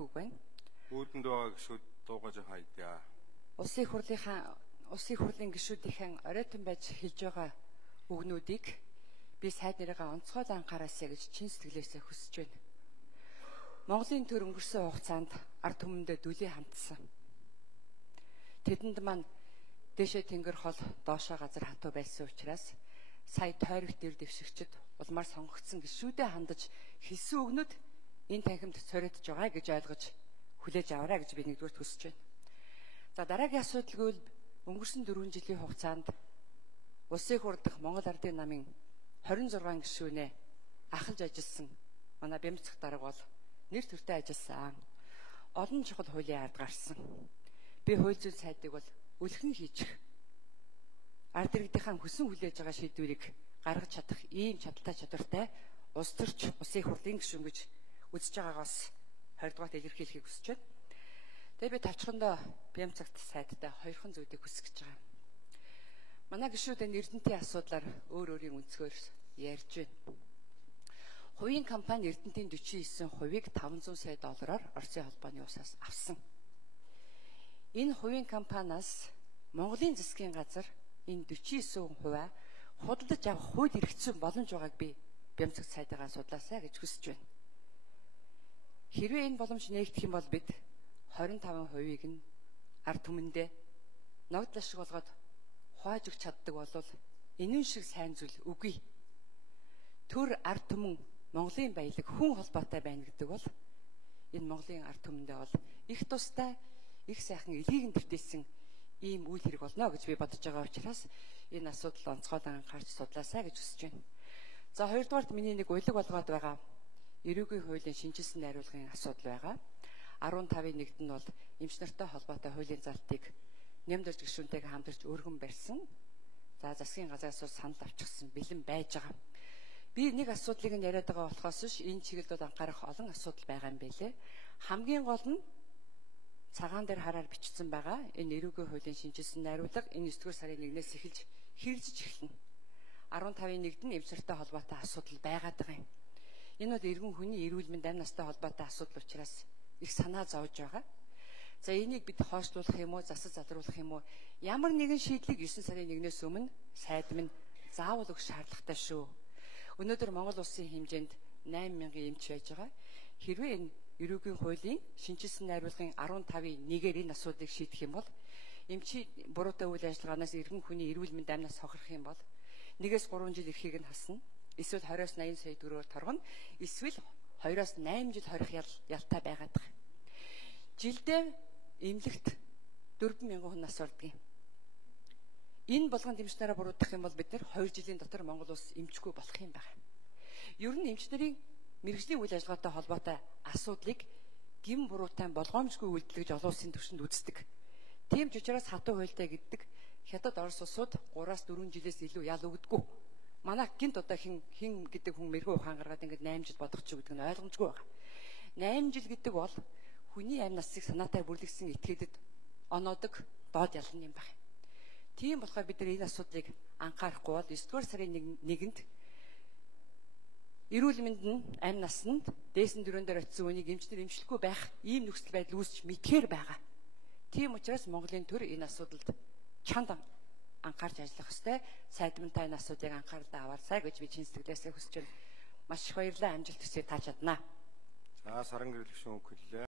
үг байна. Үүдэн дуугаа гişүүд дуугаж хайдаа. Улсын хурлын гишүүдийнхэн оройтон байж хэлж байгаа үгнүүдийг би сайд нэрээ онцгой анхаараасаа гэж чин сэтгэлээсээ хүсэж байна. Монголын төр өнгөрсөн хугацаанд ард түмэндээ дүлий хандсан. Тэдэнд маань дэшээ тэнгэр хол доошоо газар хатуу байсан учраас сая тойрогт ир дэвшигчд улмаар сонгогдсон гишүүдэд хандаж хэлсэн үгнүүд энэ танхимд цоридж байгаа гэж ойлгож хүлээж аваарай гэж би нэгдүгээр хүсэж байна. За дараагийн асуудал гэвэл өнгөрсөн 4 жилийн хугацаанд улсын хурлд дахь Монгол Ардын намын 26 гишүүнээ ахалж ажилласан манай Бямцах дарга бол нэр төртэй ажилласан олон чухал хуулийн ард гарсан. Би хууль зүйн сайдыг бол үлхэн хийчих ард иргэдийнхаа хүсэн хүлээж байгаа шийдвэрийг гаргаж чадах ийм чадaltaй чадвартай улс төрч улсын хурлын гишүүн гэж үзэж байгаагаас 20 дугаарт илэрхийлэхийг хүсэж байна. Тэгээ би тавчхандаа Бямцагт сайдтай хоёрхан зүйлийг хүсэж байгаа. Манай гишүүдийн эрдэнтийн асуудлаар өөр өөрийн өнцгөр ярьж байна. Хувийн компани эрдэнтийн 49%-ийг 500 сая доллараар Оросын холбооны усаас авсан. Энэ хувийн компаниас Монголын засгийн газар энэ 49% худалдаж авах хууль хэрэгцсэн боломж байгааг би Бямцагт сайдыгаа судлаасаа гэж хүсэж байна. Хэрвээ энэ боломж нээгдэх юм бол бид 25%-ийг нь ард түмэндээ ногдлол шиг болгоод хувааж өгч чаддаг бол энүүн шиг сайн зүйл үгүй. Төр ард түмэн Монголын баялаг хүн холбоотой байна гэдэг бол энэ Монголын ард түмэндээ бол их тустай их сайхан элгийг төвтөлсөн ийм үйл хэрэг болно гэж би бодож байгаа учраас энэ асуудал онцгойлон анхаарч судлаасаа гэж хүсэж байна. За хоёрдугаарт миний нэг уйлаг болгоод байгаа эрүүгийн хуулийн шинжилсэн найруулгын асуудал байгаа. 15-ийн нэгд нь бол эмч нартай холбоотой хуулийн залтыг нэмдэрж гишүүнтэйгээ хамтарч өргөн барьсан. За засгийн газраас санал авчихсан бэлэн байж байгаа. Би нэг асуудлыг нь яриад байгаа болохоос ш энэ чиглэлд анхаарах олон асуудал байгаа юм байлээ. Хамгийн гол нь цагаан дээр хараар бичсэн байгаа энэ эрүүгийн хуулийн шинжилсэн найруулга энэ 9-р сарын 1-ээс эхэлж хэрэгжиж эхэлнэ. 15-ийн нэгд нь эмч нартай холбоотой асуудал байгаад байгаа юм. Энэ бол иргэн хүний эрүүл мэнд амь настай холбоотой асуудал учраас их санаа зовж байгаа. За энийг бид хойшлуулах юм уу, засаж залруулах юм уу? Ямар нэгэн шийдлийг 9 сарын 1-ээс өмнө сайд минь заавал өгөх шаардлагатай шүү. Өнөөдөр Монгол улсын хэмжээнд 8,000 эмч байж байгаа. Хэрвээ энэ эрүүгийн хуулийн шинжилсэн найруулгын 15-ийн 1-ээр энэ асуудлыг шийдэх юм бол эмчийн буруутай үйл ажиллагаанаас иргэн хүний эрүүл мэнд амь нас хохирох юм бол 1-3 жил эрхийг нь хасна. Эсвэл 20-80 сая төгрөгөөр торгоно. Эсвэл 2-8 жил хорих ялтай байгаад байгаа. Жилдээ эмнэлэгт 4,000 хүн нас ордог юм. Энэ болгонд эмч нараа буруудах юм бол бид нэр 2 жилийн дотор Монгол улс эмчгүй болох юм байна. Ер нь эмч нарын мэргэжлийн үйл ажиллагаатай холбоотой асуудлыг гин буруутай болгоомжгүй үйлдэл гэж олон улсын түвшинд үздэг. Тийм ч учраас хатуу хуультай гэдэг хятад Орос улсууд 3-4 жилээс илүү ял өгдөггүй. Манай гинт одоо хин гэдэг хүн мэрэгүү ухаан гаргаад ингээд 8 жил бодох ч гэдэг нь ойлгомжгүй байгаа. 8 жил гэдэг бол хүний амь насыг санаатай бүрлэгсэн этгээдэд оноодог доод ялан юм байна. Тийм болохоор бид энэ асуудлыг анхаарахгүй бол 9-р сарын 1-нд эрүүл мэндийн амь насанд дээсэн дөрөөн дээр очисон үнийг эмчнэр эмчлэхгүй байх ийм нөхцөл байдал үүсч мэдхээр байгаа. Тийм учраас Монголын төр энэ асуудалд чанд анхаарч ажиллах ёстой. Сайд минь та энэ асуудлыг анхааралтай аваарай гэж би чин сэтгэлээсээ хүсэж байна. Маш их баярлалаа. Амжилт хүсье та чаднаа. За саран гэрэл гишүүн үг хэллээ.